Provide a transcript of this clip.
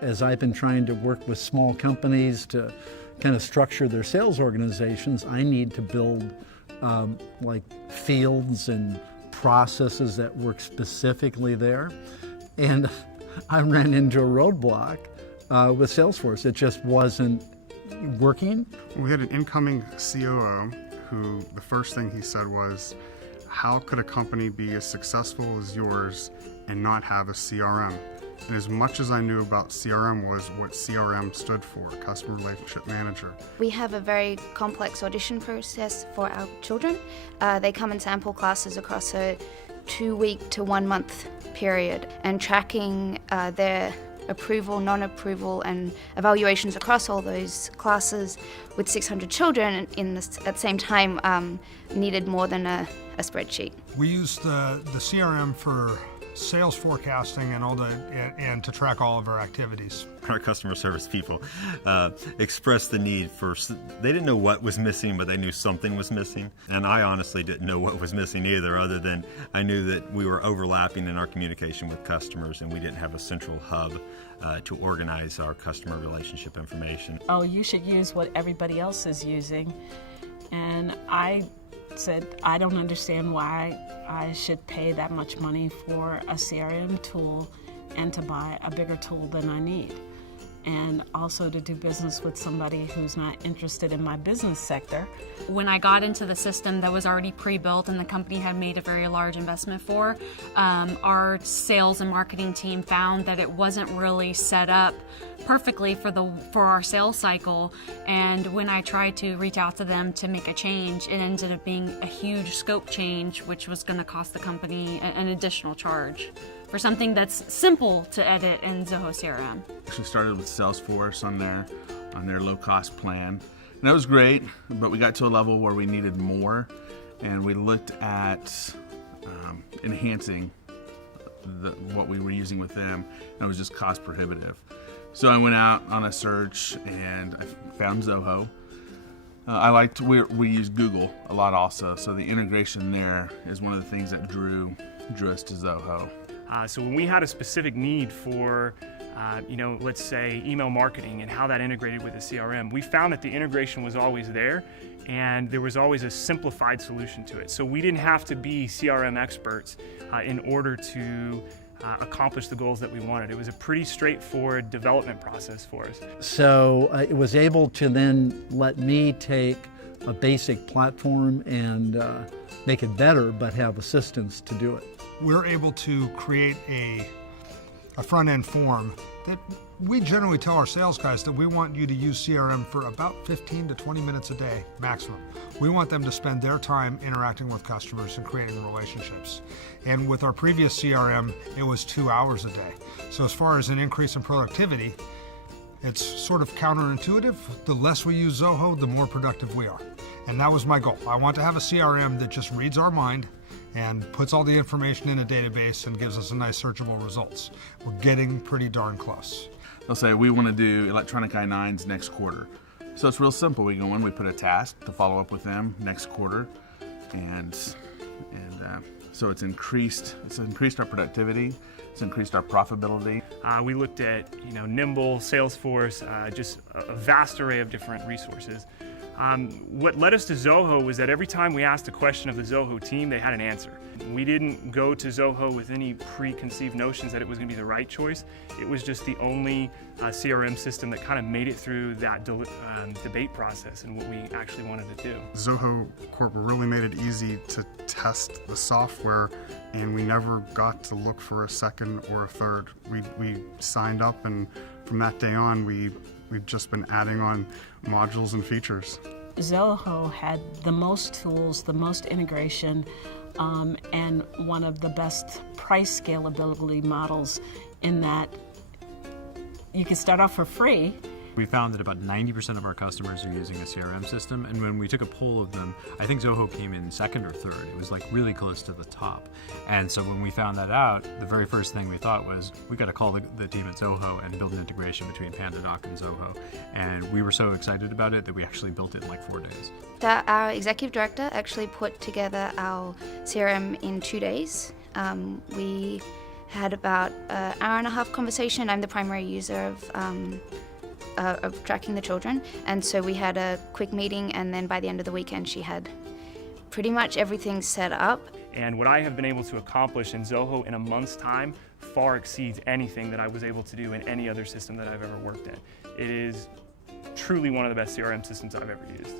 as I've been trying to work with small companies to kind of structure their sales organizations, I need to build like fields and processes that work specifically there. And I ran into a roadblock with Salesforce. It just wasn't working. We had an incoming COO who the first thing he said was, how could a company be as successful as yours and not have a CRM? And as much as I knew about CRM was what CRM stood for, Customer Relationship Manager. We have a very complex audition process for our children. They come in sample classes across a 2-week to 1 month period, and tracking their approval, non-approval, and evaluations across all those classes with 600 children at the same time needed more than a spreadsheet. We used the CRM for sales forecasting and to track all of our activities. Our customer service people expressed the need for, they didn't know what was missing, but they knew something was missing. And I honestly didn't know what was missing either, other than I knew that we were overlapping in our communication with customers and we didn't have a central hub to organize our customer relationship information. Oh, you should use what everybody else is using. And I said, I don't understand why I should pay that much money for a CRM tool and to buy a bigger tool than I need. And also to do business with somebody who's not interested in my business sector. When I got into the system that was already pre-built and the company had made a very large investment for, our sales and marketing team found that it wasn't really set up perfectly for our sales cycle. And when I tried to reach out to them to make a change, it ended up being a huge scope change, which was going to cost the company an additional charge for something that's simple to edit in Zoho CRM. Actually started with Salesforce on their low-cost plan. And that was great, but we got to a level where we needed more, and we looked at enhancing what we were using with them, and it was just cost prohibitive. So I went out on a search and I found Zoho. We use Google a lot also, so the integration there is one of the things that drew us to Zoho. So when we had a specific need for, let's say email marketing and how that integrated with the CRM, we found that the integration was always there and there was always a simplified solution to it. So we didn't have to be CRM experts in order to accomplish the goals that we wanted. It was a pretty straightforward development process for us. So it was able to then let me take a basic platform and make it better, but have assistance to do it. We're able to create a front-end form that we generally tell our sales guys that we want you to use CRM for about 15 to 20 minutes a day maximum. We want them to spend their time interacting with customers and creating relationships. And with our previous CRM, it was 2 hours a day. So as far as an increase in productivity, it's sort of counterintuitive. The less we use Zoho, the more productive we are. And that was my goal. I want to have a CRM that just reads our mind and puts all the information in a database and gives us a nice searchable results. We're getting pretty darn close. They'll say, we want to do electronic I-9s next quarter. So it's real simple. We go in, we put a task to follow up with them next quarter, and so it's increased our productivity, it's increased our profitability. We looked at Nimble, Salesforce, just a vast array of different resources. What led us to Zoho was that every time we asked a question of the Zoho team, they had an answer. We didn't go to Zoho with any preconceived notions that it was going to be the right choice. It was just the only CRM system that kind of made it through that debate process and what we actually wanted to do. Zoho Corp really made it easy to test the software, and we never got to look for a second or a third. We signed up, and from that day on, we've just been adding on modules and features. Zoho had the most tools, the most integration, and one of the best price scalability models in that you can start off for free. We found that about 90% of our customers are using a CRM system, and when we took a poll of them, I think Zoho came in second or third. It was like really close to the top. And so when we found that out, the very first thing we thought was, we got to call the team at Zoho and build an integration between PandaDoc and Zoho. And we were so excited about it that we actually built it in like 4 days. Our executive director actually put together our CRM in 2 days. We had about an hour and a half conversation. I'm the primary user of tracking the children, and so we had a quick meeting, and then by the end of the weekend she had pretty much everything set up. And what I have been able to accomplish in Zoho in a month's time far exceeds anything that I was able to do in any other system that I've ever worked in. It is truly one of the best CRM systems I've ever used.